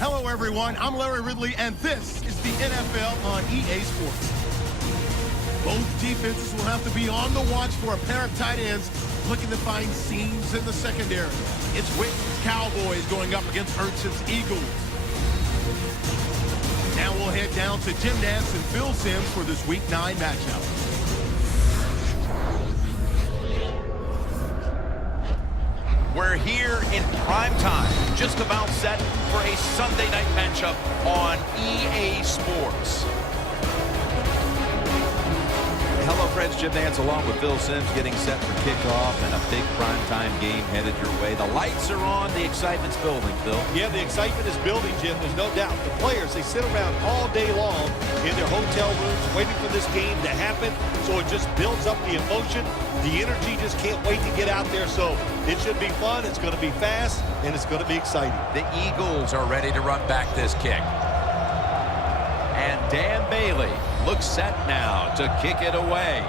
Hello, everyone. I'm Larry Ridley, and this is the NFL on EA Sports. Both defenses will have to be on the watch for a pair of tight ends looking to find seams in the secondary. It's Witten's Cowboys going up against Urchin's Eagles. Now we'll head down to Jim Nantz and Phil Simms for this Week 9 matchup. We're here in prime time, just about set for a Sunday night matchup on EA Sports. Hello, friends. Jim Nantz along with Phil Simms getting set for kickoff and a big primetime game headed your way. The lights are on. The excitement's building, Phil. Yeah, the excitement is building, Jim. There's no doubt. The players, they sit around all day long in their hotel rooms waiting for this game to happen, so it just builds up the emotion. The energy just can't wait to get out there, so it should be fun. It's going to be fast, and it's going to be exciting. The Eagles are ready to run back this kick. And Dan Bailey looks set now to kick it away.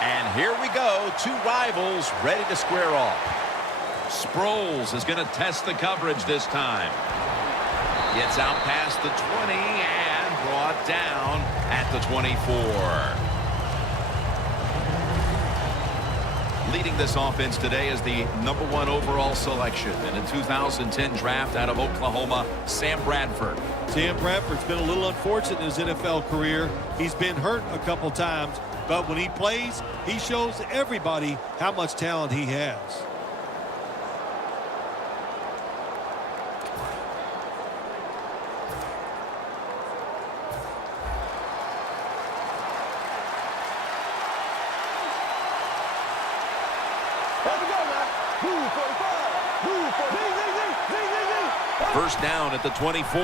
And here we go, two rivals ready to square off. Sproles is going to test the coverage this time. Gets out past the 20 and brought down at the 24. Leading this offense today is the #1 overall selection in the 2010 draft out of Oklahoma, Sam Bradford. Sam Bradford's been a little unfortunate in his NFL career. He's been hurt a couple times, but when he plays, he shows everybody how much talent he has. First down at the 24.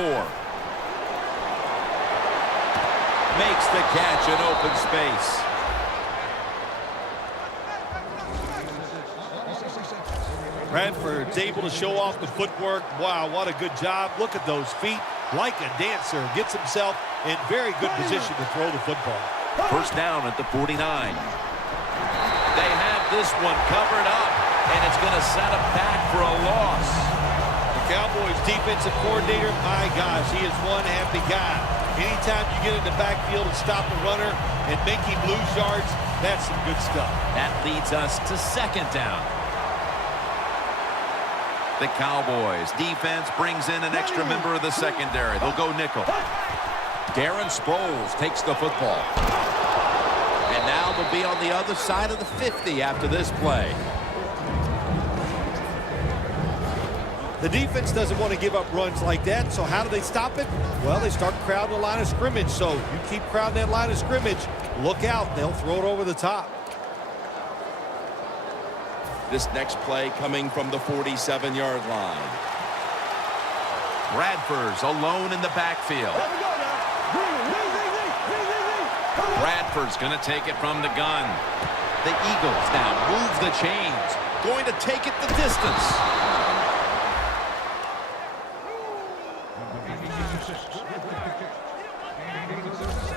Makes the catch in open space. Bradford's able to show off the footwork. Wow, what a good job. Look at those feet. Like a dancer. Gets himself in very good position to throw the football. First down at the 49. They have this one covered up, and it's going to set them back for a loss. The Cowboys defensive coordinator, my gosh, he is one happy guy. Anytime you get in the backfield and stop a runner and make him lose yards, that's some good stuff. That leads us to second down. The Cowboys defense brings in an extra member of the secondary. They'll go nickel. Darren Sproles takes the football. And now they'll be on the other side of the 50 after this play. The defense doesn't want to give up runs like that, so how do they stop it? Well, they start crowding the line of scrimmage, so you keep crowding that line of scrimmage, look out, they'll throw it over the top. This next play coming from the 47-yard line. Bradford's alone in the backfield. Bradford's going to take it from the gun. The Eagles now move the chains, going to take it the distance.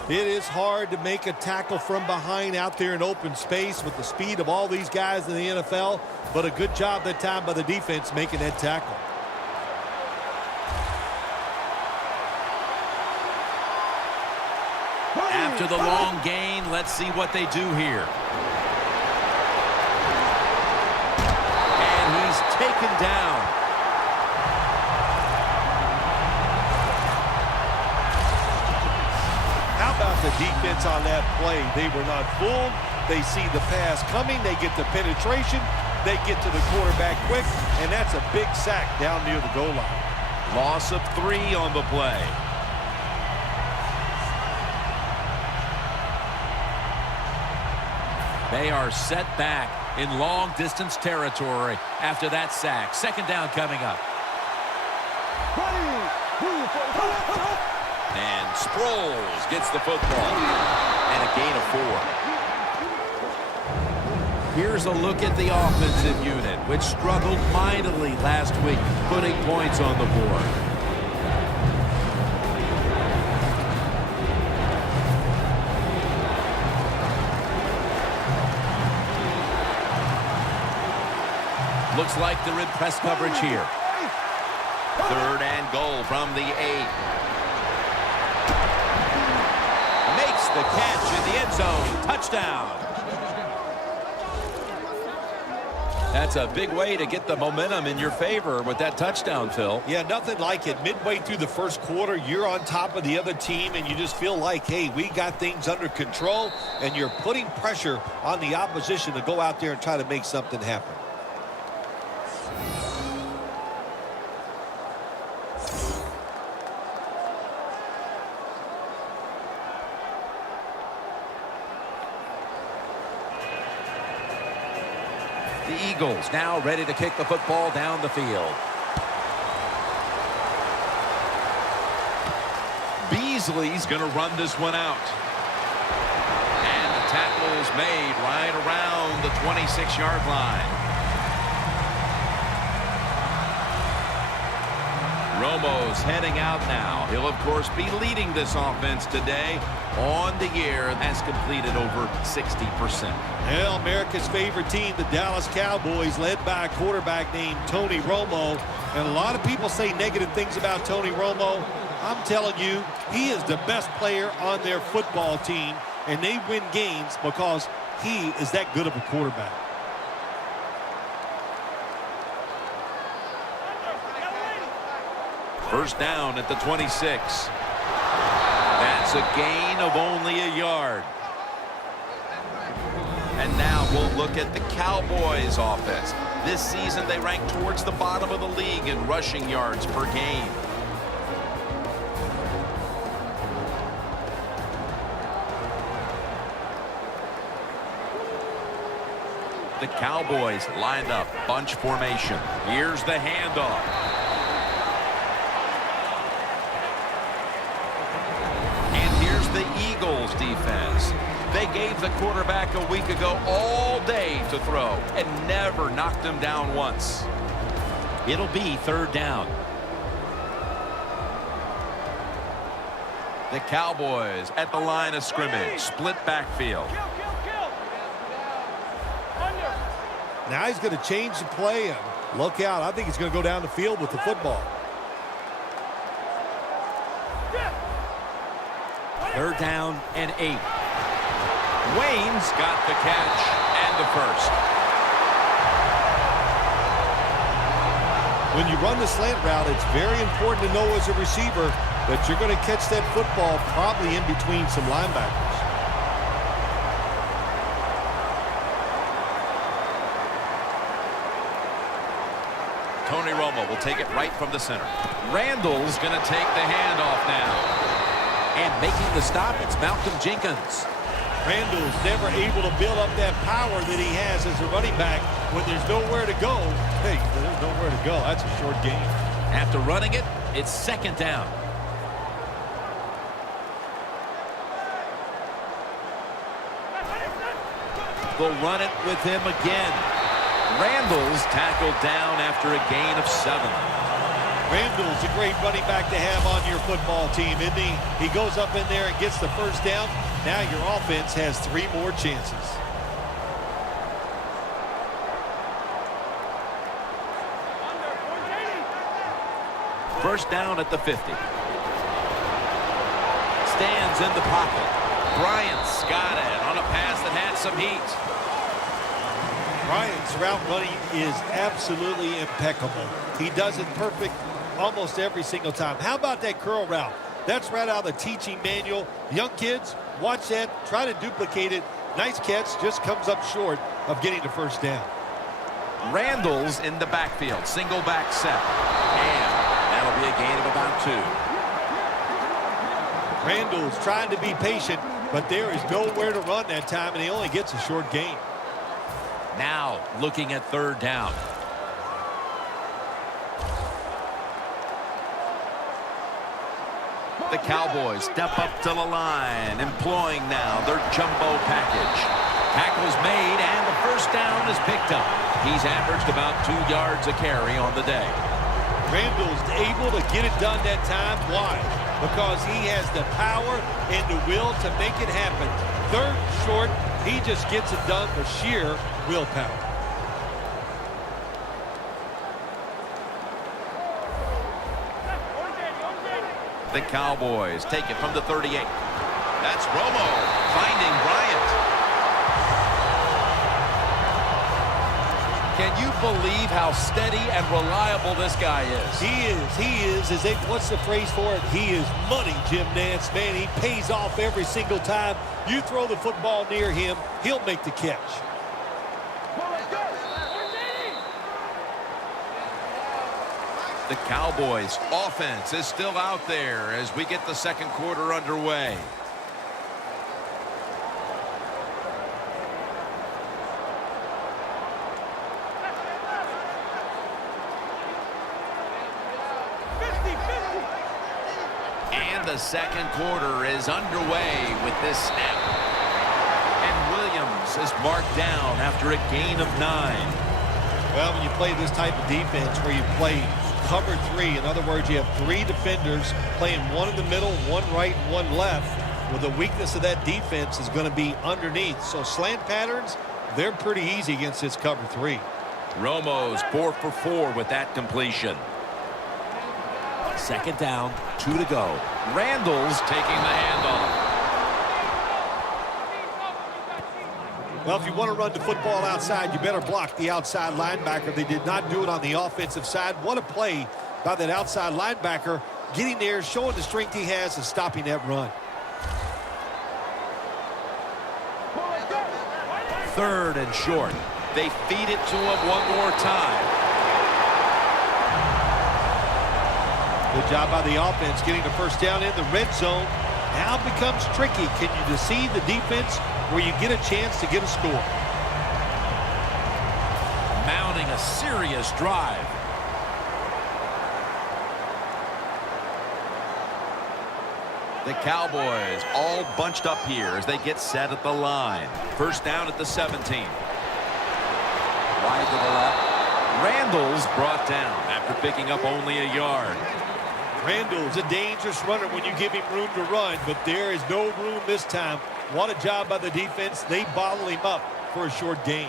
It is hard to make a tackle from behind out there in open space with the speed of all these guys in the NFL, but a good job that time by the defense making that tackle. After the long gain, let's see what they do here. And he's taken down. How about the defense on that play? They were not fooled. They see the pass coming. They get the penetration. They get to the quarterback quick, and that's a big sack down near the goal line. Loss of 3 on the play. They are set back in long-distance territory after that sack. Second down coming up. And Sproles gets the football. And a gain of 4. Here's a look at the offensive unit, which struggled mightily last week, putting points on the board. Looks like they're in press coverage here. 3rd and goal from the 8. Makes the catch in the end zone. Touchdown. That's a big way to get the momentum in your favor with that touchdown, Phil. Yeah, nothing like it. Midway through the first quarter, you're on top of the other team, and you just feel like, hey, we got things under control, and you're putting pressure on the opposition to go out there and try to make something happen. The Eagles now ready to kick the football down the field. Beasley's going to run this one out. And the tackle is made right around the 26-yard line. Romo's heading out now. He'll, of course, be leading this offense today. On the year, has completed over 60%. Well, America's favorite team, the Dallas Cowboys, led by a quarterback named Tony Romo. And a lot of people say negative things about Tony Romo. I'm telling you, he is the best player on their football team, and they win games because he is that good of a quarterback. First down at the 26. That's a gain of only a yard. And now we'll look at the Cowboys offense. This season they rank towards the bottom of the league in rushing yards per game. The Cowboys lined up, bunch formation. Here's the handoff. The Eagles defense. They gave the quarterback a week ago all day to throw and never knocked him down once. It'll be 3rd down. The Cowboys at the line of scrimmage. Split backfield. Now he's going to change the play. And look out. I think he's going to go down the field with the football. 3rd down and 8. Wayne's got the catch and the first. When you run the slant route, it's very important to know as a receiver that you're going to catch that football probably in between some linebackers. Tony Romo will take it right from the center. Randall's going to take the handoff now. And making the stop, it's Malcolm Jenkins. Randall's never able to build up that power that he has as a running back when there's nowhere to go. Hey, there's nowhere to go. That's a short game. After running it, it's 2nd down. They'll run it with him again. Randall's tackled down after a gain of 7. Randall's a great running back to have on your football team, isn't he? He goes up in there and gets the first down. Now your offense has 3 more chances. First down at the 50. Stands in the pocket. Bryant's got it on a pass that had some heat. Bryant's route running is absolutely impeccable. He does it perfect almost every single time. How about that curl route? That's right out of the teaching manual. Young kids, watch that. Try to duplicate it. Nice catch. Just comes up short of getting the first down. Randall's in the backfield. Single back set. And that'll be a gain of about 2. Randall's trying to be patient, but there is nowhere to run that time, and he only gets a short gain. Now looking at 3rd down. The Cowboys step up to the line, employing now their jumbo package. Tackle's made, and the first down is picked up. He's averaged about 2 yards a carry on the day. Randall's able to get it done that time. Why? Because he has the power and the will to make it happen. Third and short, he just gets it done with sheer willpower. The Cowboys take it from the 38. That's Romo finding Bryant. Can you believe how steady and reliable this guy is? He is. What's the phrase for it? He is money, Jim Nantz. Man, he pays off every single time. You throw the football near him, he'll make the catch. The Cowboys offense is still out there as we get the second quarter underway. And the second quarter is underway with this snap. And Williams is marked down after a gain of 9. Well, when you play this type of defense where you play cover 3, in other words, you have 3 defenders playing one in the middle, one right, and one left. Well, the weakness of that defense is going to be underneath. So slant patterns, they're pretty easy against this cover 3. Romo's 4 for 4 with that completion. Second down, 2 to go. Randall's taking the handoff. Well, if you want to run the football outside, you better block the outside linebacker. They did not do it on the offensive side. What a play by that outside linebacker, getting there, showing the strength he has and stopping that run. Third and short. They feed it to him one more time. Good job by the offense getting the first down in the red zone. Now it becomes tricky. Can you deceive the defense where you get a chance to get a score? Mounting a serious drive. The Cowboys all bunched up here as they get set at the line. First down at the 17. Wide to the left. Randall's brought down after picking up only a yard. Randall's a dangerous runner when you give him room to run, but there is no room this time. What a job by the defense. They bottle him up for a short gain.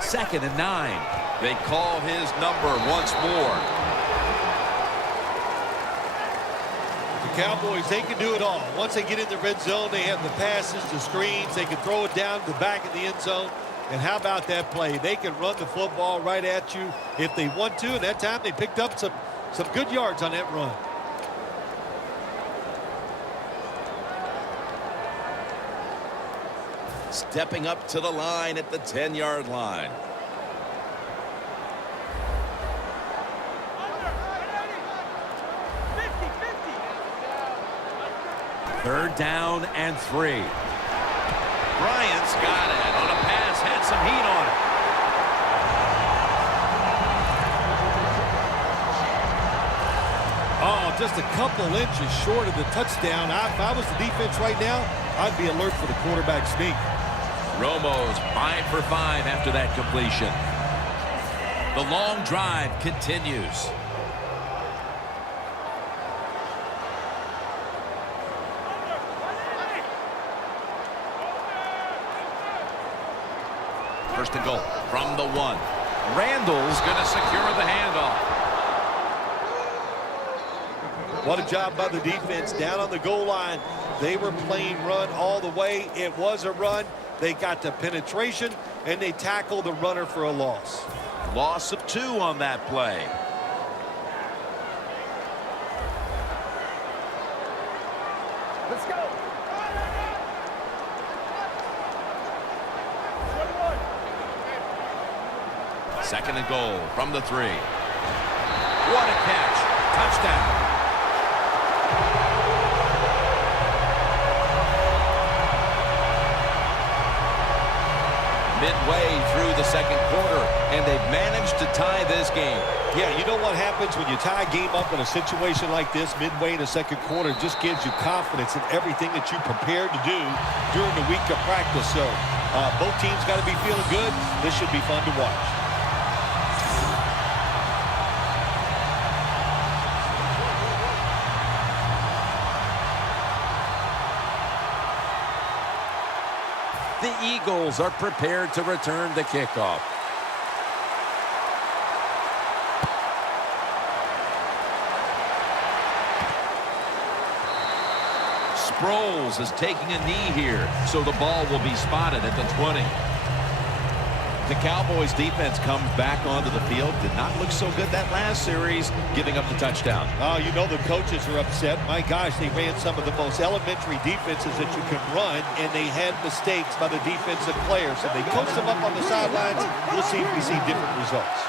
Second and 9. They call his number once more. The Cowboys, they can do it all. Once they get in the red zone, they have the passes, the screens. They can throw it down to the back of the end zone. And how about that play? They can run the football right at you if they want to. And that time they picked up some good yards on that run. Stepping up to the line at the 10-yard line. Third down and 3. Bryant's got it on a pass, had some heat on it. Oh, just a couple inches short of the touchdown. If I was the defense right now, I'd be alert for the quarterback sneak. Romo's 5 for 5 after that completion. The long drive continues. First and goal from the 1. Randall's going to secure the handoff. What a job by the defense down on the goal line. They were playing run all the way. It was a run. They got the penetration, and they tackled the runner for a loss. Loss of 2 on that play. Let's go. Second and goal from the 3. What a catch. Touchdown. Midway through the second quarter, and they've managed to tie this game. Yeah, you know what happens when you tie a game up in a situation like this midway in the second quarter? It just gives you confidence in everything that you prepared to do during the week of practice. So both teams got to be feeling good. This should be fun to watch. The Eagles are prepared to return the kickoff. Sproles is taking a knee here, so the ball will be spotted at the 20. The Cowboys defense comes back onto the field. Did not look so good that last series, giving up the touchdown. Oh, you know the coaches are upset. My gosh, they ran some of the most elementary defenses that you can run, and they had mistakes by the defensive players. And they coached them up on the sidelines. We'll see if we see different results.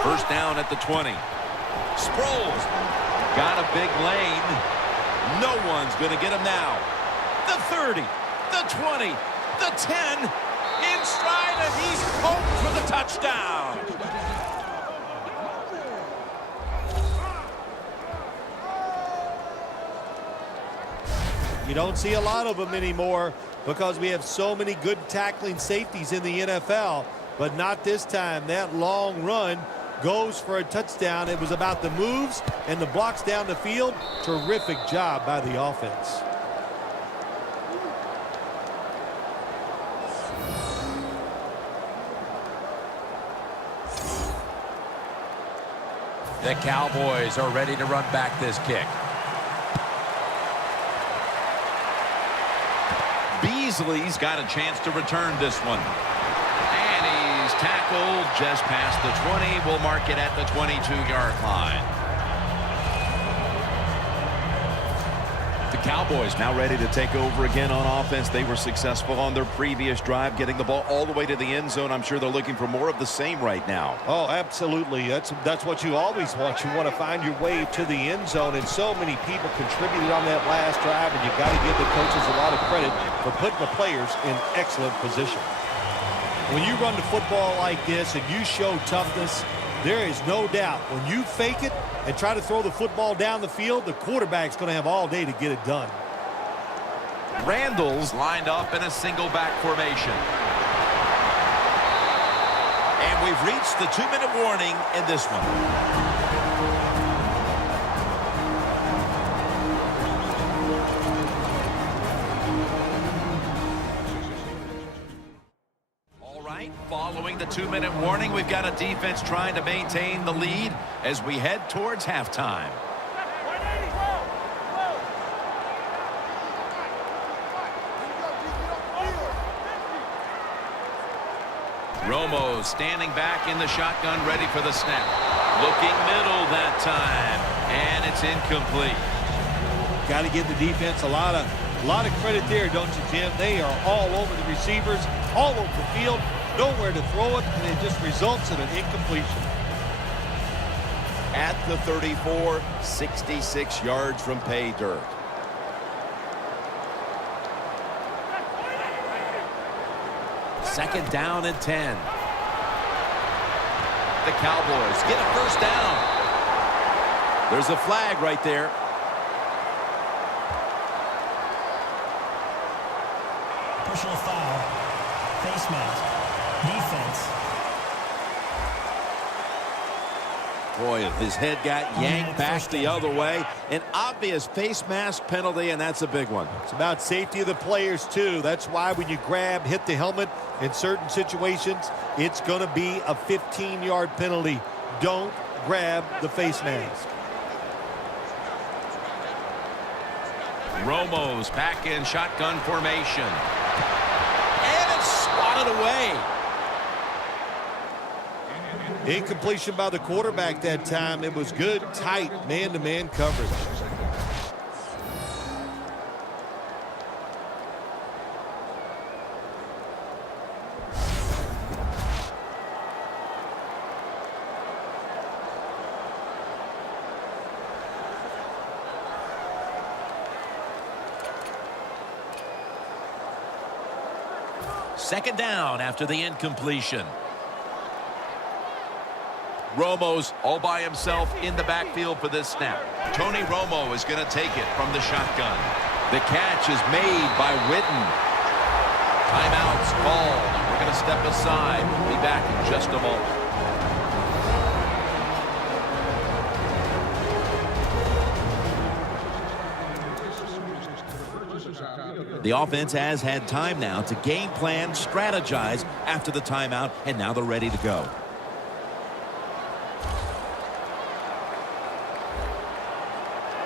First down at the 20. Sproles got a big lane. No one's going to get him now. The 30, the 20, the 10, in stride, and he's home for the touchdown. You don't see a lot of them anymore because we have so many good tackling safeties in the NFL, but not this time. That long run goes for a touchdown. It was about the moves and the blocks down the field. Terrific job by the offense. The Cowboys are ready to run back this kick. Beasley's got a chance to return this one. And he's tackled just past the 20. We'll mark it at the 22-yard line. The Cowboys now ready to take over again on offense. They were successful on their previous drive, getting the ball all the way to the end zone. I'm sure they're looking for more of the same right now. Oh, absolutely. That's what you always want. You want to find your way to the end zone, and so many people contributed on that last drive, and you got to give the coaches a lot of credit for putting the players in excellent position. When you run the football like this and you show toughness, there is no doubt when you fake it and try to throw the football down the field, the quarterback's going to have all day to get it done. Randall's lined up in a single back formation. And we've reached the 2-minute warning in this one. Following the 2-minute warning, we've got a defense trying to maintain the lead as we head towards halftime. Romo standing back in the shotgun, ready for the snap. Looking middle that time, and it's incomplete. Got to give the defense a lot of credit there, don't you, Jim? They are all over the receivers, all over the field. Nowhere to throw it, and it just results in an incompletion. At the 34, 66 yards from pay dirt. Second down and 10. The Cowboys get a first down. There's a flag right there. Personal foul. Face mask. Defense. Boy, his head got yanked back the other way. An obvious face mask penalty, and that's a big one. It's about safety of the players, too. That's why when you grab, hit the helmet in certain situations, it's going to be a 15-yard penalty. Don't grab the face mask. Romo's back in shotgun formation. And it's swatted away. Incompletion by the quarterback that time. It was good, tight, man-to-man coverage. Second down after the incompletion. Romo's all by himself in the backfield for this snap. Tony Romo is going to take it from the shotgun. The catch is made by Witten. Timeout's called. We're going to step aside. We'll be back in just a moment. The offense has had time now to game plan, strategize after the timeout, and now they're ready to go.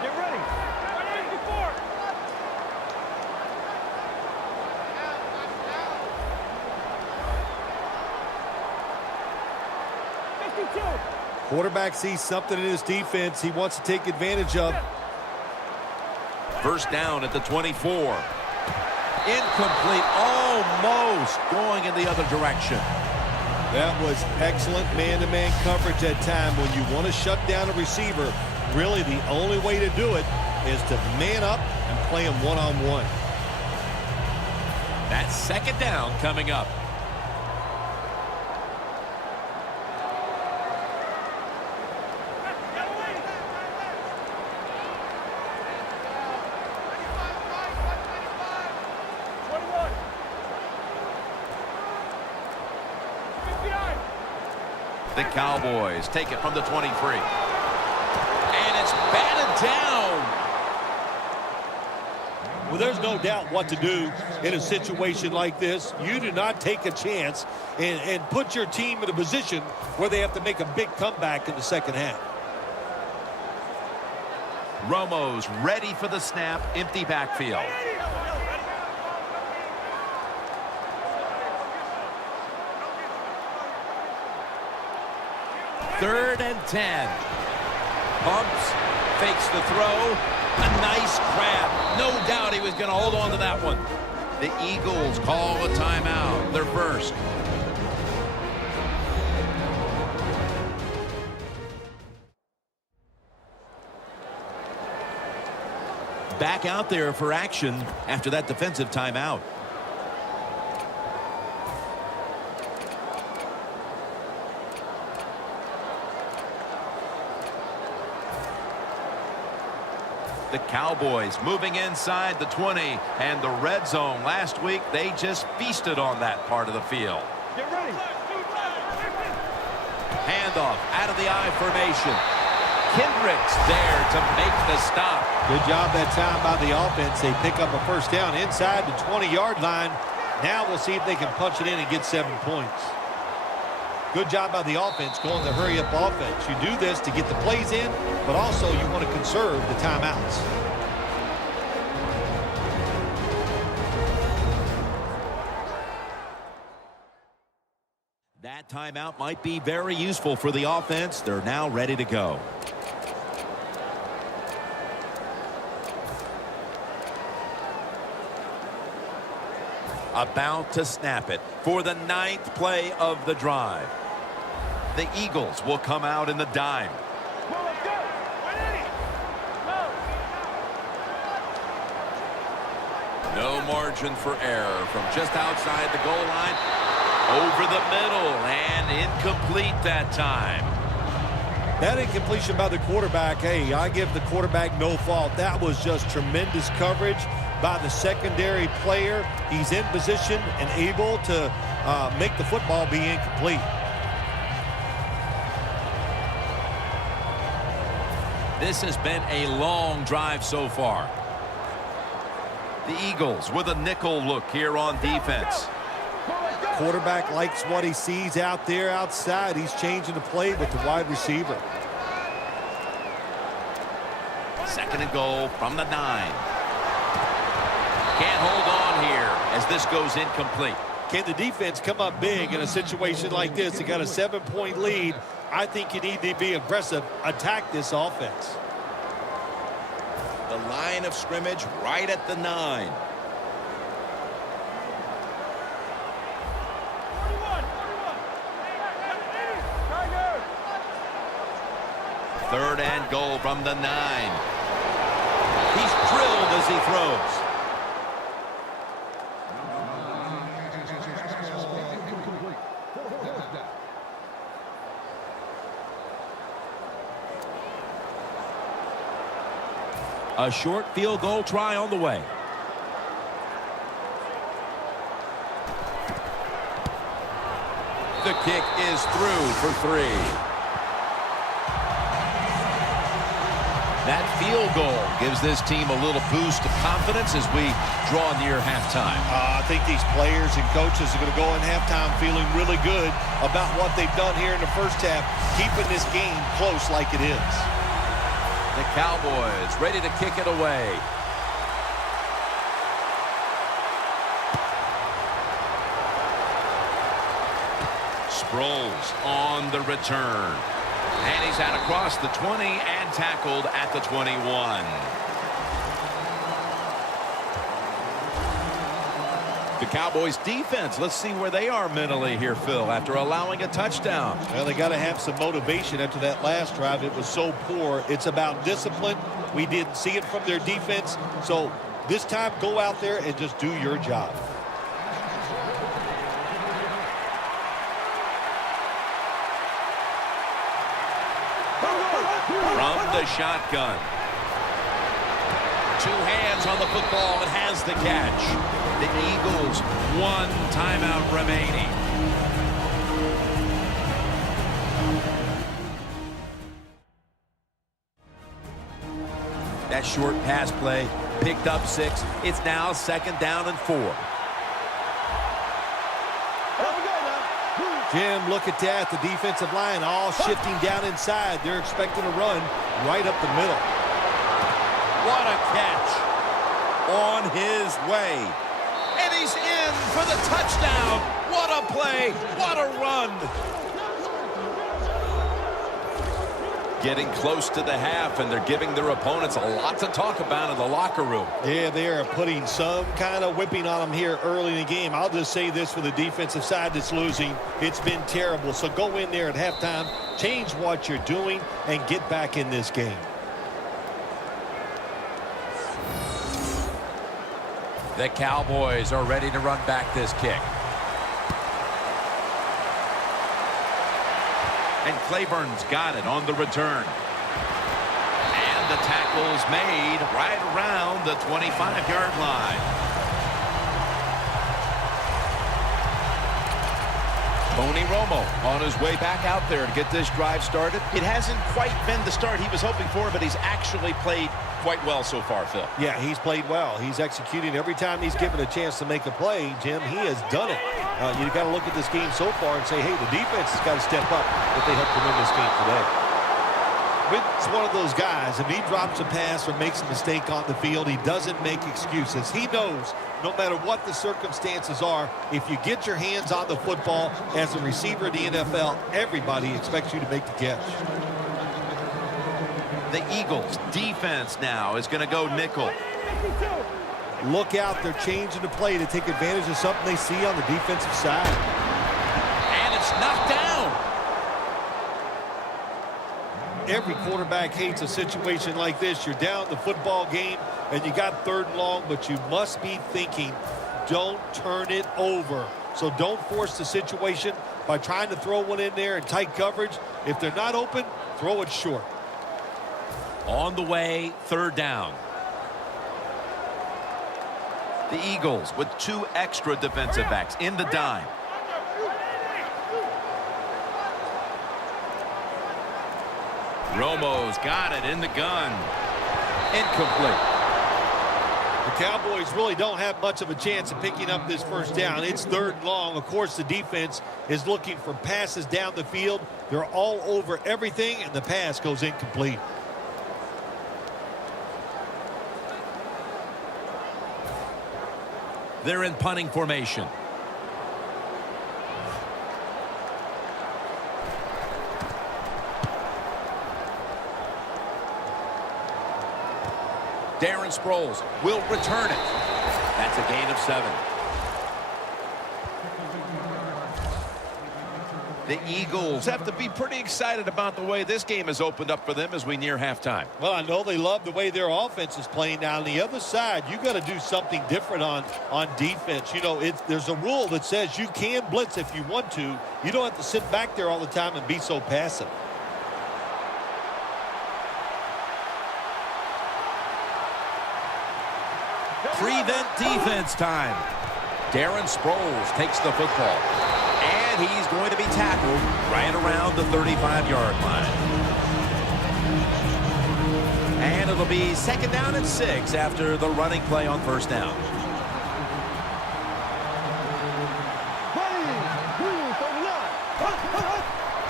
Get ready. 54. Quarterback sees something in his defense he wants to take advantage of. First down at the 24. Incomplete, almost going in the other direction. That was excellent man-to-man coverage that time. When you want to shut down a receiver, really the only way to do it is to man up and play him one-on-one. That's second down coming up. The Cowboys take it from the 23. And it's batted down. Well, there's no doubt what to do in a situation like this. You do not take a chance and put your team in a position where they have to make a big comeback in the second half. Romo's ready for the snap, empty backfield. Third and 10. Pumps, fakes the throw. A nice grab. No doubt he was going to hold on to that one. The Eagles call a timeout. Their first. Back out there for action after that defensive timeout. The Cowboys moving inside the 20 and the red zone. Last week, they just feasted on that part of the field. Get ready. Handoff out of the I formation. Kendricks there to make the stop. Good job that time by the offense. They pick up a first down inside the 20-yard line. Now we'll see if they can punch it in and get 7 points. Good job by the offense going the hurry-up offense. You do this to get the plays in, but also you want to conserve the timeouts. That timeout might be very useful for the offense. They're now ready to go. About to snap it for the 9th play of the drive. The Eagles will come out in the dime. No margin for error from just outside the goal line. Over the middle and incomplete that time. That incompletion by the quarterback, hey, I give the quarterback no fault. That was just tremendous coverage by the secondary player. He's in position and able to make the football be incomplete. This has been a long drive so far. The Eagles with a nickel look here on defense. Quarterback likes what he sees out there outside. He's changing the play with the wide receiver. Second and goal from the 9. Can't hold on here as this goes incomplete. Can the defense come up big in a situation like this? They got a 7-point lead. I think you need to be aggressive, attack this offense. The line of scrimmage right at the 9. Third and goal from the 9. He's drilled as he throws. A short field goal try on the way. The kick is through for 3. That field goal gives this team a little boost of confidence as we draw near halftime. I think these players and coaches are going to go in halftime feeling really good about what they've done here in the first half, keeping this game close like it is. The Cowboys ready to kick it away. Sproles on the return. And he's out across the 20 and tackled at the 21. The Cowboys defense, let's see where they are mentally here, Phil, after allowing a touchdown. Well, they got to have some motivation after that last drive. It was so poor. It's about discipline. We didn't see it from their defense. So this time, go out there and just do your job. From the shotgun. 2 hands on the football and has the catch. The Eagles, 1 timeout remaining. That short pass play picked up 6. It's now 2nd down and 4. Jim, look at that. The defensive line all shifting down inside. They're expecting a run right up the middle. What a catch. On his way. And he's in for the touchdown. What a play. What a run. Getting close to the half, and they're giving their opponents a lot to talk about in the locker room. Yeah, they are putting some kind of whipping on them here early in the game. I'll just say this for the defensive side that's losing. It's been terrible. So go in there at halftime, change what you're doing, and get back in this game. The Cowboys are ready to run back this kick. And Claiborne's got it on the return. And the tackle's made right around the 25-yard line. Tony Romo on his way back out there to get this drive started. It hasn't quite been the start he was hoping for, but he's actually played quite well so far, Phil. Yeah, he's played well. He's executing every time he's given a chance to make a play. Jim, he has done it. You've got to look at this game so far and say, hey, the defense has got to step up if they hope to win this game today. It's one of those guys, if he drops a pass or makes a mistake on the field, he doesn't make excuses. He knows no matter what the circumstances are, if you get your hands on the football as a receiver in the NFL, everybody expects you to make the catch. The Eagles defense now is going to go nickel. Look out, they're changing the play to take advantage of something they see on the defensive side. And it's knocked down. Every quarterback hates a situation like this. You're down the football game and you got 3rd and long, but you must be thinking, don't turn it over. So don't force the situation by trying to throw one in there in tight coverage. If they're not open, throw it short. On the way, 3rd down. The Eagles with 2 extra defensive backs in the dime. Romo's got it in the gun. Incomplete. The Cowboys really don't have much of a chance of picking up this 1st down. It's 3rd and long. Of course, the defense is looking for passes down the field. They're all over everything, and the pass goes incomplete. They're in punting formation. Darren Sproles will return it. That's a gain of 7. The Eagles have to be pretty excited about the way this game has opened up for them as we near halftime. Well, I know they love the way their offense is playing now. On the other side, you got to do something different on defense. You know, there's a rule that says you can blitz if you want to. You don't have to sit back there all the time and be so passive. Prevent defense time. Darren Sproles takes the football. And he's going to be tackled right around the 35-yard line. And it'll be 2nd down and 6 after the running play on 1st down.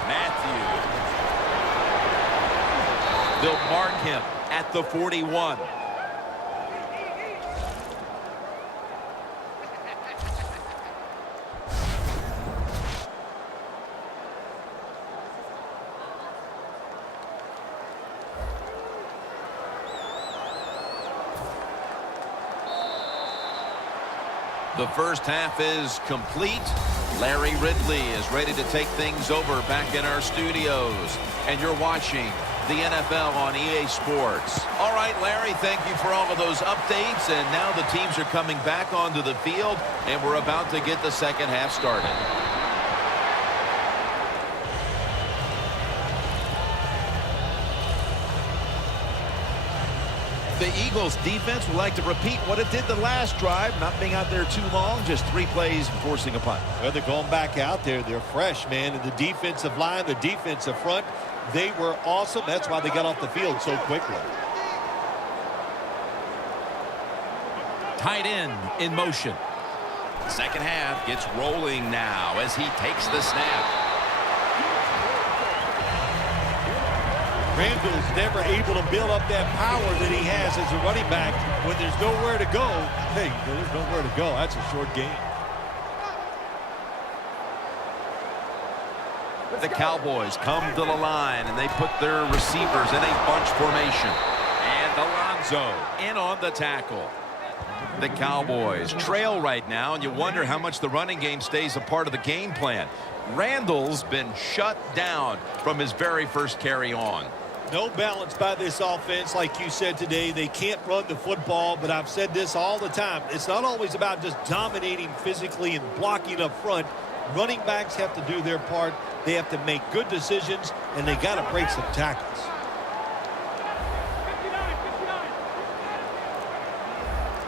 Matthew. They'll mark him at the 41. The first half is complete. Larry Ridley is ready to take things over back in our studios. And you're watching the NFL on EA Sports. All right, Larry, thank you for all of those updates. And now the teams are coming back onto the field, and we're about to get the second half started. The Eagles defense would like to repeat what it did the last drive, not being out there too long, just 3 plays and forcing a punt. Well, they're going back out there. They're fresh, man. And the defensive line, the defensive front, they were awesome. That's why they got off the field so quickly. Tight end in motion. Second half gets rolling now as he takes the snap. Randall's never able to build up that power that he has as a running back. When there's nowhere to go, hey, there's nowhere to go. That's a short game. The Cowboys come to the line, and they put their receivers in a bunch formation. And Alonso in on the tackle. The Cowboys trail right now, and you wonder how much the running game stays a part of the game plan. Randall's been shut down from his very first carry on. No balance by this offense, like you said today. They can't run the football, but I've said this all the time. It's not always about just dominating physically and blocking up front. Running backs have to do their part. They have to make good decisions, and they got to break some tackles. 59.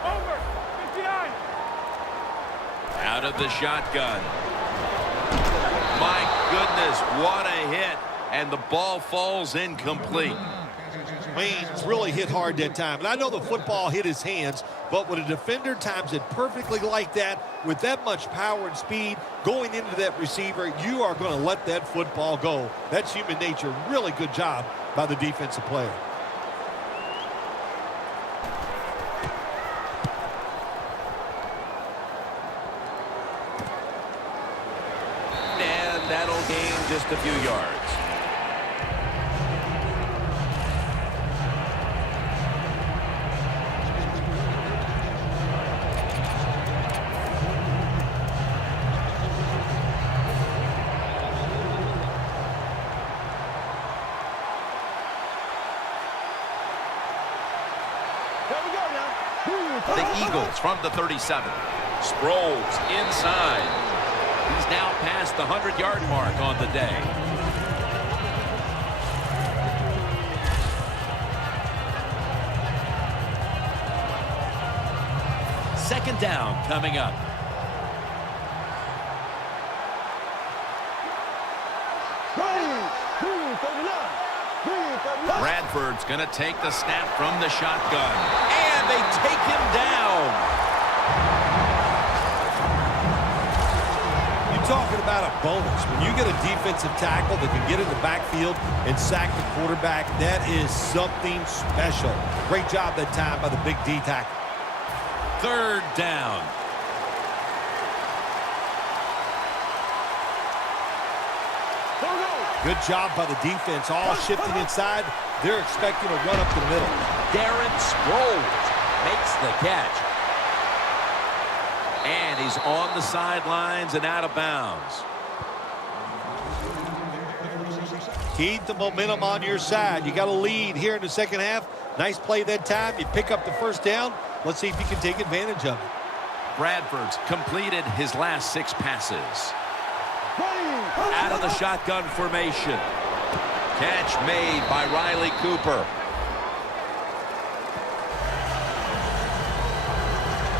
Over. 59. Out of the shotgun. My goodness, what a hit. And the ball falls incomplete. Wayne's really hit hard that time. And I know the football hit his hands, but when a defender times it perfectly like that, with that much power and speed going into that receiver, you are going to let that football go. That's human nature. Really good job by the defensive player. And that'll gain just a few yards. The Eagles from the 37. Sproles inside. He's now past the 100-yard mark on the day. Second down coming up. Bradford's going to take the snap from the shotgun. And they take him down. You're talking about a bonus. When you get a defensive tackle that can get in the backfield and sack the quarterback, that is something special. Great job that time by the big D tackle. Third down. Good job by the defense, all shifting inside. They're expecting a run up the middle. Darren Sproles makes the catch. And he's on the sidelines and out of bounds. Keep the momentum on your side. You got a lead here in the second half. Nice play that time. You pick up the first down. Let's see if you can take advantage of it. Bradford's completed his last 6 passes. Out of the shotgun formation. Catch made by Riley Cooper.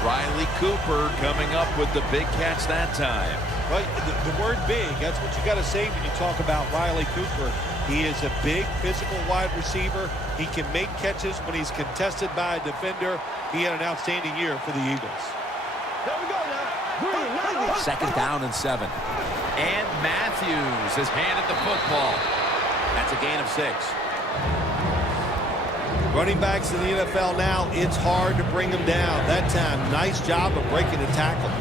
Riley Cooper coming up with the big catch that time. Right, the word big, that's what you got to say when you talk about Riley Cooper. He is a big physical wide receiver. He can make catches when he's contested by a defender. He had an outstanding year for the Eagles. Second down and 7. And Matthews has handed the football. That's a gain of 6. Running backs in the NFL now, it's hard to bring them down. That time, nice job of breaking the tackle.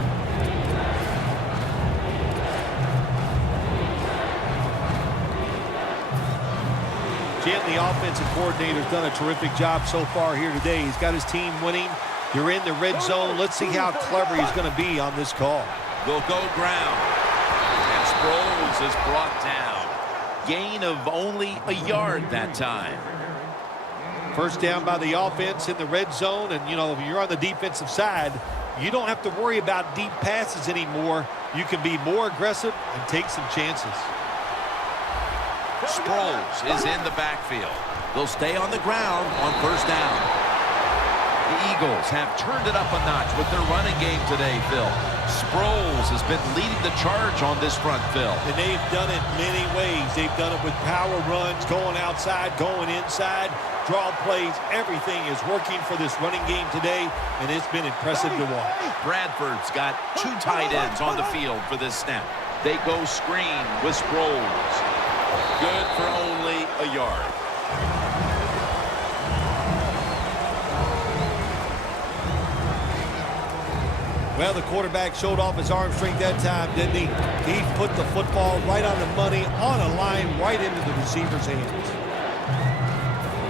Jim, the offensive coordinator, has done a terrific job so far here today. He's got his team winning. You're in the red zone. Let's see how clever he's going to be on this call. They'll go ground. And Sproles is brought down. Gain of only a yard that time. First down by the offense in the red zone. And, you know, if you're on the defensive side, you don't have to worry about deep passes anymore. You can be more aggressive and take some chances. Sproles is in the backfield. They'll stay on the ground on first down. The Eagles have turned it up a notch with their running game today, Phil. Sproles has been leading the charge on this front, Phil. And they've done it many ways. They've done it with power runs, going outside, going inside, draw plays. Everything is working for this running game today, and it's been impressive to watch. Bradford's got 2 tight ends on the field for this snap. They go screen with Sproles. Good for only a yard. Well, the quarterback showed off his arm strength that time, didn't he? He put the football right on the money, on a line, right into the receiver's hands.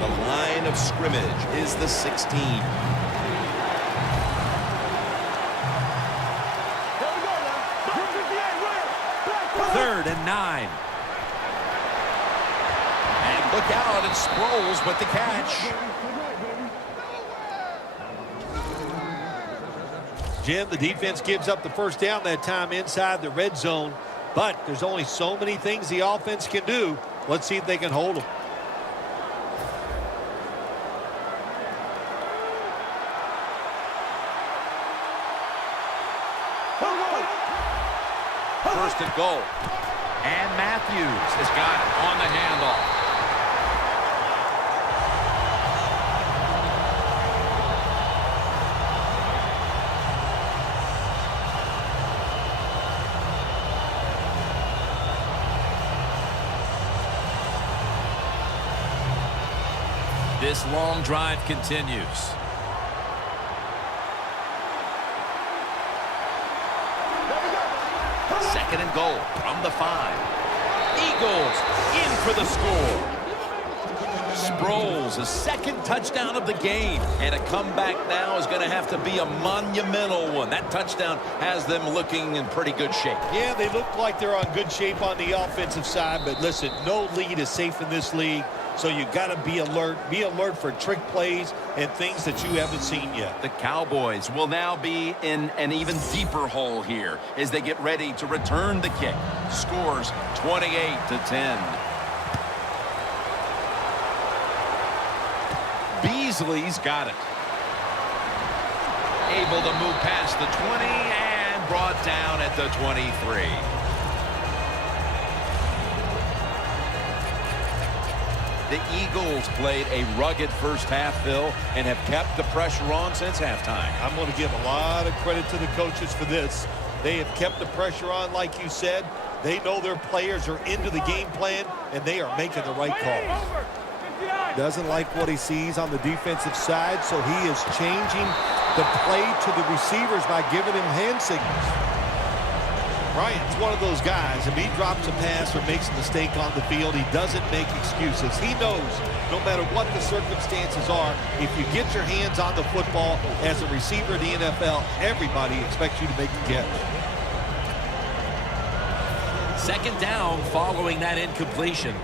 The line of scrimmage is the 16. Third and 9. And look out, and Sproles with the catch. Jim, the defense gives up the first down that time inside the red zone, but there's only so many things the offense can do. Let's see if they can hold them. First and goal. And Matthews has got it on the handoff. This long drive continues. Second and goal from the 5. Eagles in for the score. Sproles, a second touchdown of the game. And a comeback now is going to have to be a monumental one. That touchdown has them looking in pretty good shape. Yeah, they look like they're on good shape on the offensive side, but listen, no lead is safe in this league. So you got to be alert for trick plays and things that you haven't seen yet. The Cowboys will now be in an even deeper hole here as they get ready to return the kick. Scores 28-10. Beasley's got it. Able to move past the 20 and brought down at the 23. The Eagles played a rugged first half, Phil, and have kept the pressure on since halftime. I'm going to give a lot of credit to the coaches for this. They have kept the pressure on, like you said. They know their players are into the game plan, and they are making the right calls. Doesn't like what he sees on the defensive side, so he is changing the play to the receivers by giving him hand signals. Bryant's one of those guys. If he drops a pass or makes a mistake on the field, he doesn't make excuses. He knows no matter what the circumstances are, if you get your hands on the football as a receiver in the NFL, everybody expects you to make the catch. Second down following that incompletion.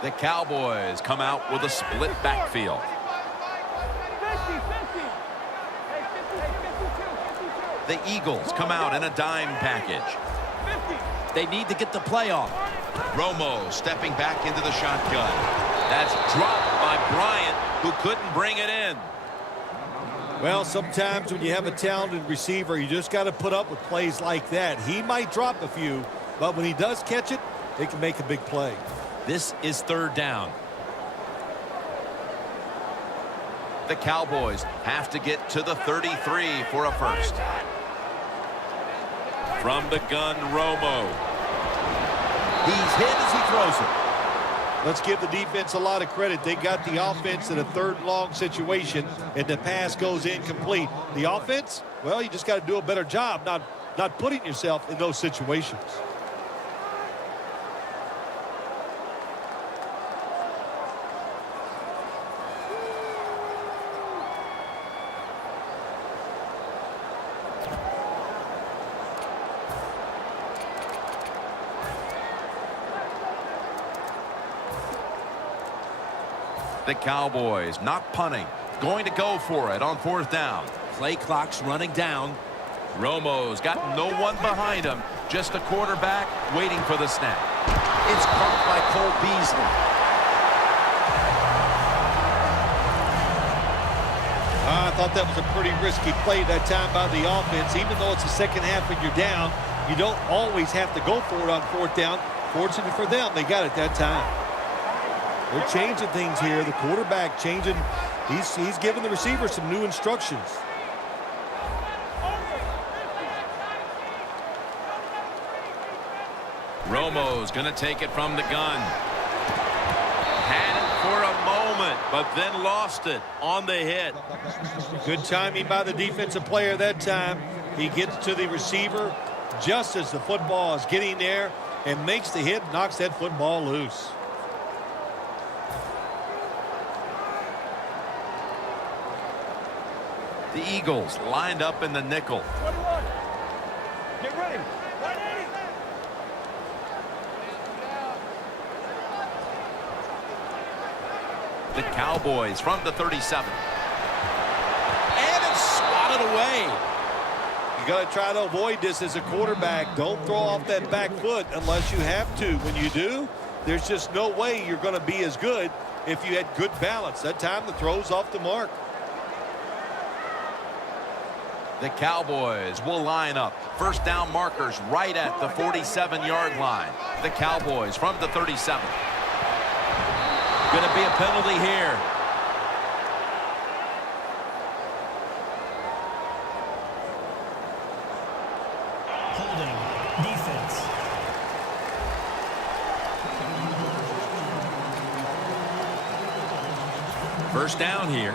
The Cowboys come out with a split backfield. The Eagles come out in a dime package. They need to get the play off. Romo stepping back into the shotgun. That's dropped by Bryant, who couldn't bring it in. Well, sometimes when you have a talented receiver, you just got to put up with plays like that. He might drop a few, but when he does catch it, they can make a big play. This is 3rd down. The Cowboys have to get to the 33 for a first. From the gun, Romo. He's hit as he throws it. Let's give the defense a lot of credit. They got the offense in a 3rd long situation, and the pass goes incomplete. The offense, well, you just got to do a better job not putting yourself in those situations. The Cowboys not punting, going to go for it on 4th down. Play clock's running down. Romo's got no one behind him, just a quarterback waiting for the snap. It's caught by Cole Beasley. I thought that was a pretty risky play that time by the offense. Even though it's the second half and you're down, you don't always have to go for it on 4th down. Fortunately for them, they got it that time. They're changing things here. The quarterback changing. He's giving the receiver some new instructions. Romo's going to take it from the gun. Had it for a moment, but then lost it on the hit. Good timing by the defensive player that time. He gets to the receiver just as the football is getting there and makes the hit, knocks that football loose. The Eagles lined up in the nickel. 21. Get ready. 180. The Cowboys from the 37. And it's swatted away. You got to try to avoid this as a quarterback. Don't throw off that back foot unless you have to. When you do, there's just no way you're going to be as good if you had good balance. That time the throw's off the mark. The Cowboys will line up. 1st down markers right at the 47-yard line. The Cowboys from the 37. Going to be a penalty here. Holding. Defense. First down here.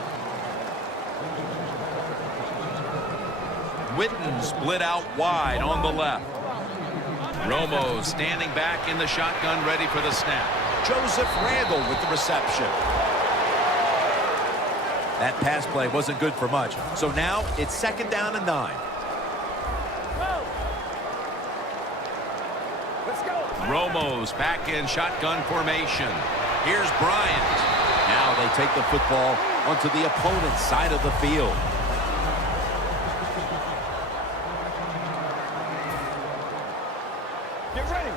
Witten split out wide on the left. Romo standing back in the shotgun, ready for the snap. Joseph Randle with the reception. That pass play wasn't good for much. So now it's 2nd down and 9. Let's go. Romo's back in shotgun formation. Here's Bryant. Now they take the football onto the opponent's side of the field. Get ready.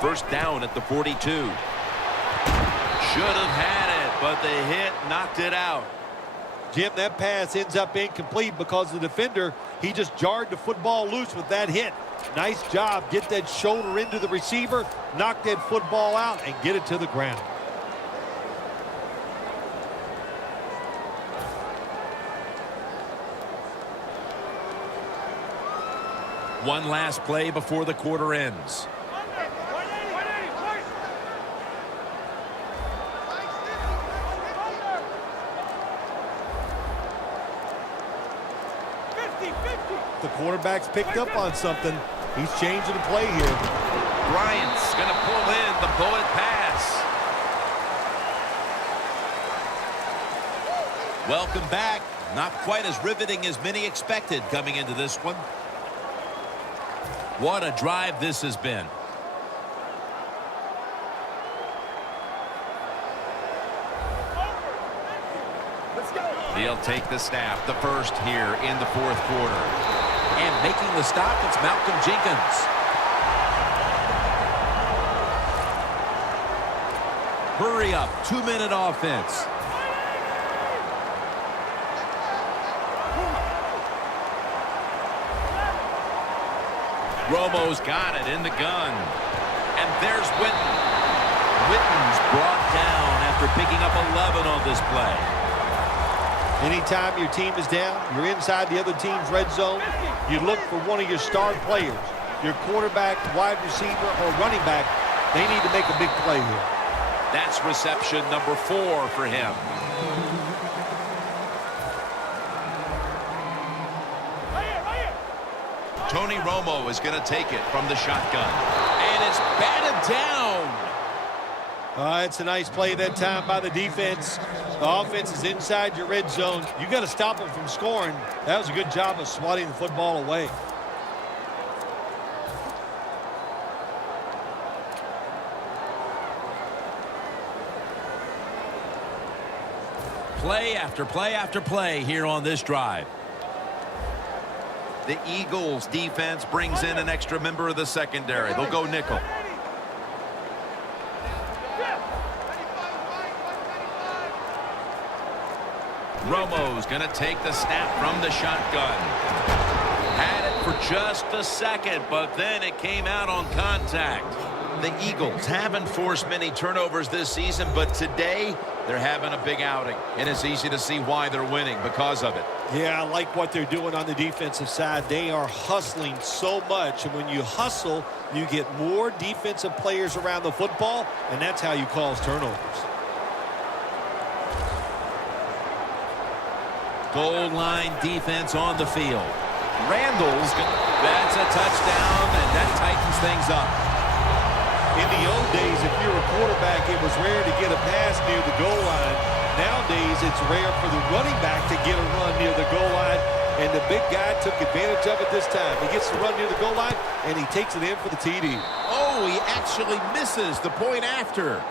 1st down at the 42. Should have had it, but the hit knocked it out. Jim, that pass ends up incomplete because the defender, he just jarred the football loose with that hit. Nice job. Get that shoulder into the receiver, knock that football out, and get it to the ground. One last play before the quarter ends. The quarterback's picked up on something. He's changing the play here. Bryant's going to pull in the bullet pass. Welcome back. Not quite as riveting as many expected coming into this one. What a drive this has been. He'll take the snap, the first here in the 4th quarter. And making the stop, it's Malcolm Jenkins. Hurry up, 2-minute offense. Romo's got it in the gun. And there's Witten. Witten's brought down after picking up 11 on this play. Anytime your team is down, you're inside the other team's red zone, you look for one of your star players, your quarterback, wide receiver, or running back. They need to make a big play here. That's reception number 4 for him. Tony Romo is going to take it from the shotgun. And it's batted down. It's a nice play that time by the defense. The offense is inside your red zone. You got to stop them from scoring. That was a good job of swatting the football away. Play after play after play here on this drive. The Eagles defense brings in an extra member of the secondary. They'll go nickel. Romo's going to take the snap from the shotgun. Had it for just a second, but then it came out on contact. The Eagles haven't forced many turnovers this season, but today they're having a big outing, and it's easy to see why they're winning because of it. Yeah, I like what they're doing on the defensive side. They are hustling so much, and when you hustle, you get more defensive players around the football, and that's how you cause turnovers. Goal line defense on the field. Randall's, that's a touchdown, and that tightens things up. In the old days, if you're a quarterback, it was rare to get a pass near the goal line. Nowadays, it's rare for the running back to get a run near the goal line, and the big guy took advantage of it this time. He gets to run near the goal line, and he takes it in for the TD. Oh, he actually misses the point after.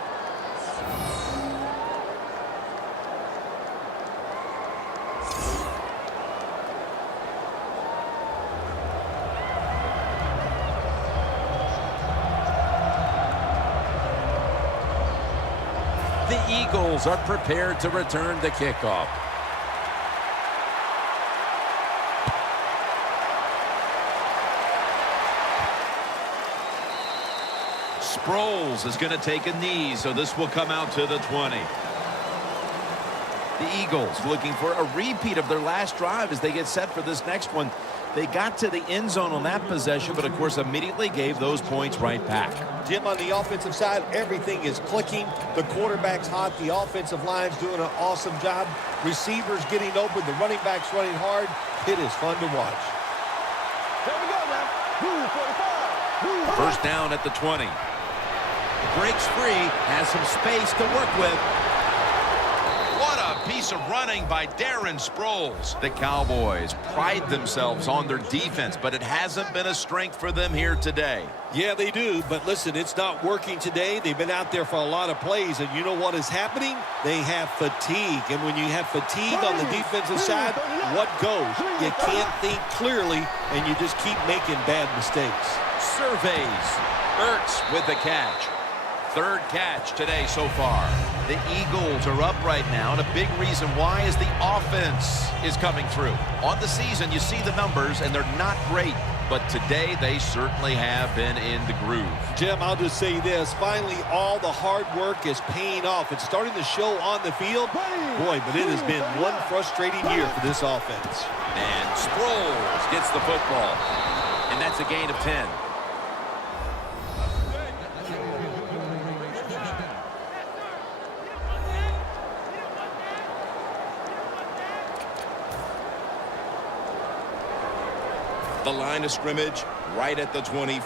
The Eagles are prepared to return the kickoff. Sproles is going to take a knee, so this will come out to the 20. The Eagles looking for a repeat of their last drive as they get set for this next one. They got to the end zone on that possession, but of course immediately gave those points right back. Jim, on the offensive side, everything is clicking. The quarterback's hot. The offensive line's doing an awesome job. Receivers getting open. The running back's running hard. It is fun to watch. Here we go now. 45. First down at the 20. Breaks free, has some space to work with. What a piece of running by Darren Sproles. The Cowboys pride themselves on their defense, but it hasn't been a strength for them here today. Yeah, they do, but listen, it's not working today. They've been out there for a lot of plays, and you know what is happening? They have fatigue, and when you have fatigue on the defensive side, what goes? You can't think clearly, and you just keep making bad mistakes. Surveys. Ertz with the catch. Third catch today so far. The Eagles are up right now, and a big reason why is the offense is coming through. On the season, you see the numbers, and they're not great, but today they certainly have been in the groove. Jim, I'll just say this. Finally, all the hard work is paying off. It's starting to show on the field. Boy, but it has been one frustrating year for this offense. And Sproles gets the football, and that's a gain of 10. The line of scrimmage right at the 24.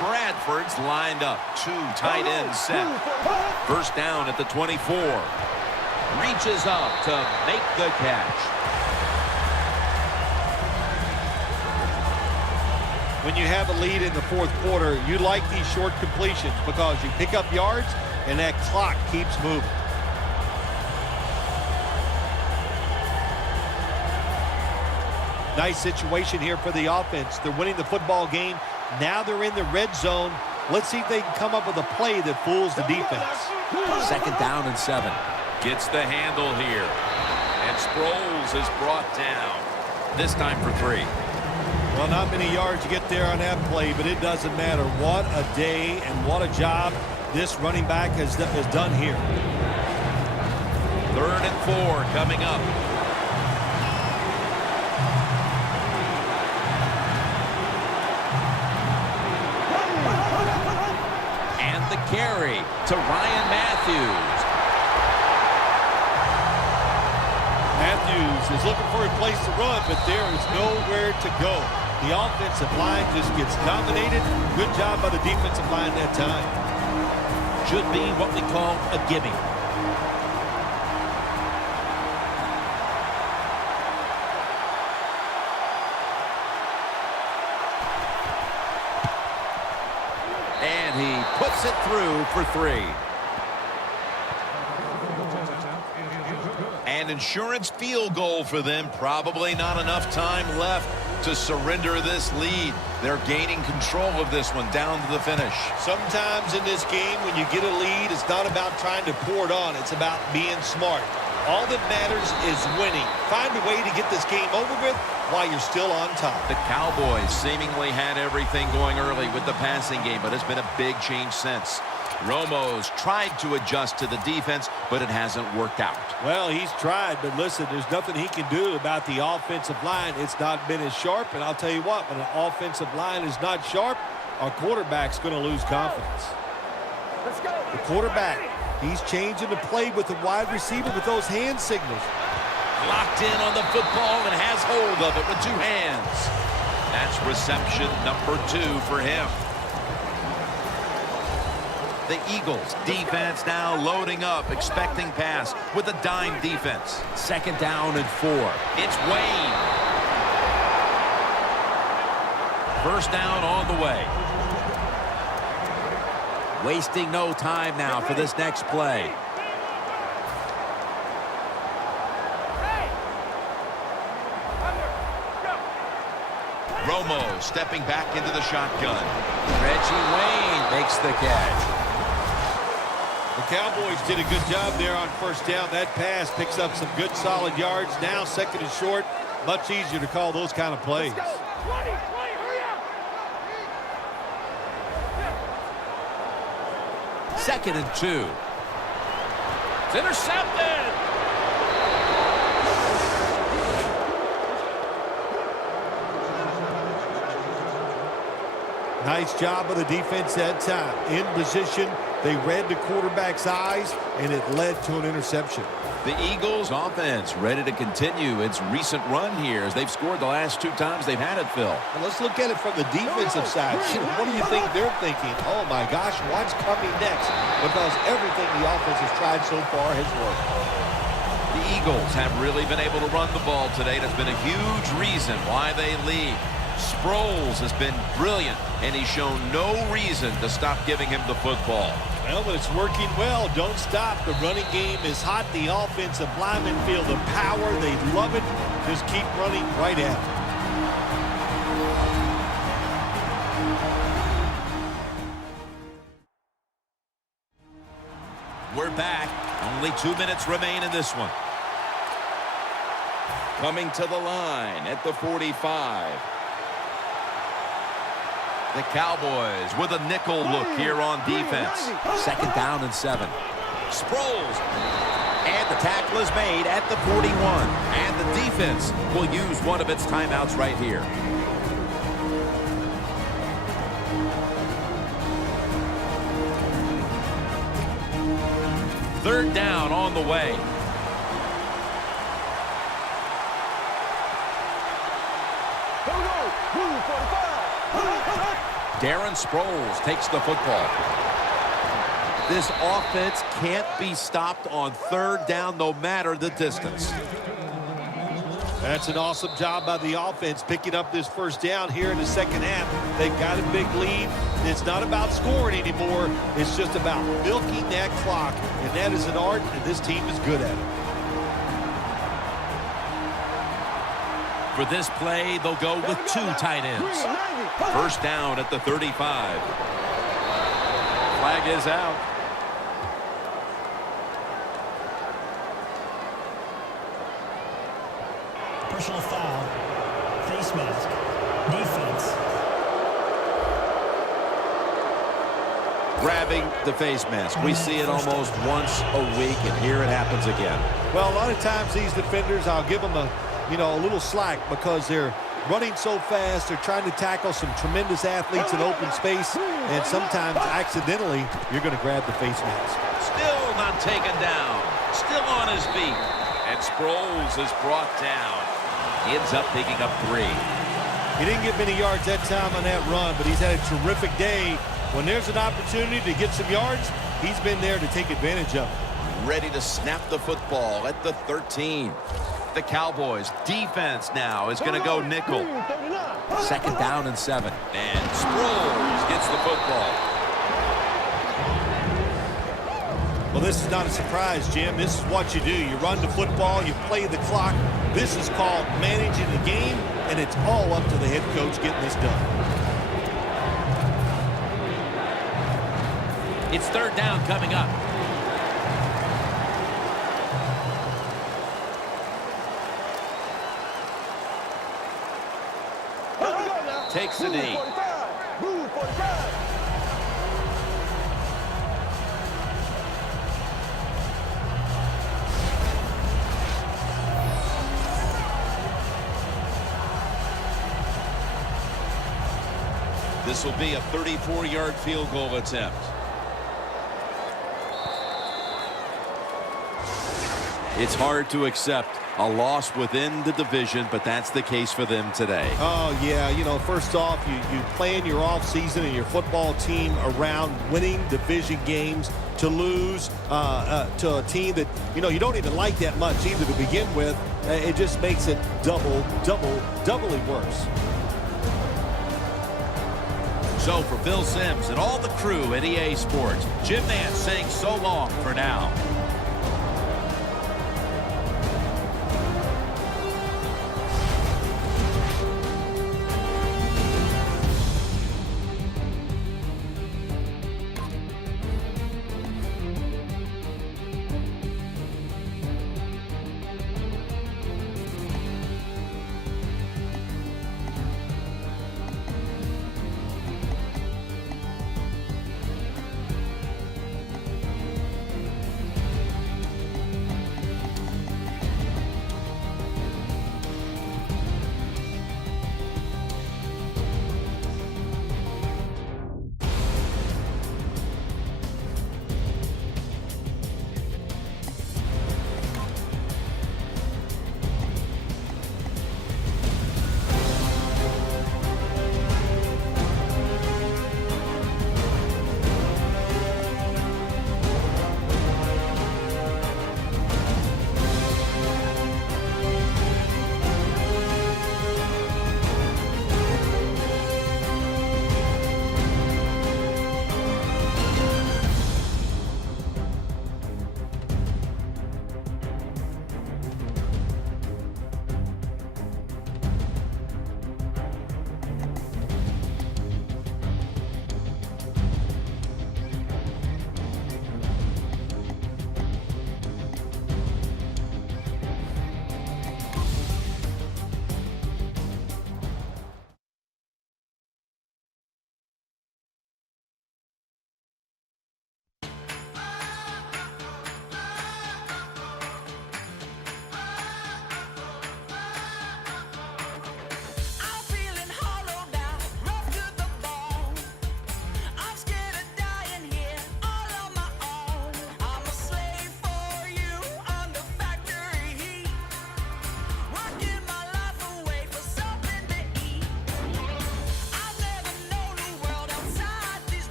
Bradford's lined up. Two tight ends set. First down at the 24. Reaches up to make the catch. When you have a lead in the fourth quarter, you like these short completions because you pick up yards and that clock keeps moving. Nice situation here for the offense. They're winning the football game. Now they're in the red zone. Let's see if they can come up with a play that fools the defense. 2nd down and 7. Gets the handle here. And Sproles is brought down. This time for 3. Well, not many yards to get there on that play, but it doesn't matter. What a day and what a job this running back has done here. 3rd and 4 coming up. And the carry to Ryan Matthews. Matthews is looking for a place to run, but there is nowhere to go. The offensive line just gets dominated. Good job by the defensive line that time. Should be what we call a gimme. And he puts it through for 3. An insurance field goal for them. Probably not enough time left to surrender this lead. They're gaining control of this one down to the finish. Sometimes in this game, when you get a lead, it's not about trying to pour it on. It's about being smart. All that matters is winning. Find a way to get this game over with while you're still on top. The Cowboys seemingly had everything going early with the passing game, but it's been a big change since. Romo's tried to adjust to the defense, but it hasn't worked out. Well, he's tried, but listen, there's nothing he can do about the offensive line. It's not been as sharp, and I'll tell you what, when an offensive line is not sharp, our quarterback's going to lose confidence. Let's go. The quarterback, he's changing the play with the wide receiver with those hand signals. Locked in on the football and has hold of it with 2 hands. That's reception number 2 for him. The Eagles defense now loading up, expecting pass with a dime defense. 2nd down and 4. It's Wayne. 1st down on the way. Wasting no time now for this next play. Romo stepping back into the shotgun. Reggie Wayne makes the catch. The Cowboys did a good job there on 1st down. That pass picks up some good solid yards. Now 2nd and short. Much easier to call those kind of plays. 20, hurry up. 2nd and 2. It's intercepted. Nice job of the defense that time. In position, they read the quarterback's eyes, and it led to an interception. The Eagles offense ready to continue its recent run here as they've scored the last 2 times they've had it, Phil. Well, let's look at it from the defensive side. What do you think they're thinking? Oh, my gosh, what's coming next? Because everything the offense has tried so far has worked. The Eagles have really been able to run the ball today. That's been a huge reason why they lead. Sproles has been brilliant, and he's shown no reason to stop giving him the football. Well, but it's working well. Don't stop. The running game is hot. The offensive linemen feel the power. They love it. Just keep running right at it. We're back. Only 2 minutes remain in this one. Coming to the line at the 45. The Cowboys with a nickel look here on defense. 2nd down and 7. Sproles. And the tackle is made at the 41. And the defense will use one of its timeouts right here. Third down on the way. Darren Sproles takes the football. This offense can't be stopped on 3rd down no matter the distance. That's an awesome job by the offense picking up this 1st down here in the 2nd half. They've got a big lead. It's not about scoring anymore. It's just about milking that clock, and that is an art, and this team is good at it. For this play, they'll go with 2 tight ends. 1st down at the 35. Flag is out. Personal foul. Face mask. Defense. Grabbing the face mask. We see it almost once a week, and here it happens again. Well, a lot of times these defenders, I'll give them a little slack because they're running so fast. They're trying to tackle some tremendous athletes in open space, and sometimes accidentally you're going to grab the face mask. Still not taken down. Still on his feet. And Sproles is brought down. He ends up picking up 3. He didn't get many yards that time on that run, but he's had a terrific day. When there's an opportunity to get some yards, he's been there to take advantage of it. Ready to snap the football at the 13. The Cowboys defense now is going to go nickel. 2nd down and 7. And Sproles gets the football. Well, this is not a surprise, Jim. This is what you do. You run the football, you play the clock. This is called managing the game, and it's all up to the head coach getting this done. It's 3rd down coming up. Takes a knee. Move 45. This will be a 34-yard field goal attempt. It's hard to accept a loss within the division, but that's the case for them today. Oh, yeah. First off, you plan your offseason and your football team around winning division games. To lose to a team that, you don't even like that much either to begin with, it just makes it doubly worse. So for Phil Simms and all the crew at EA Sports, Jim Nantz saying so long for now.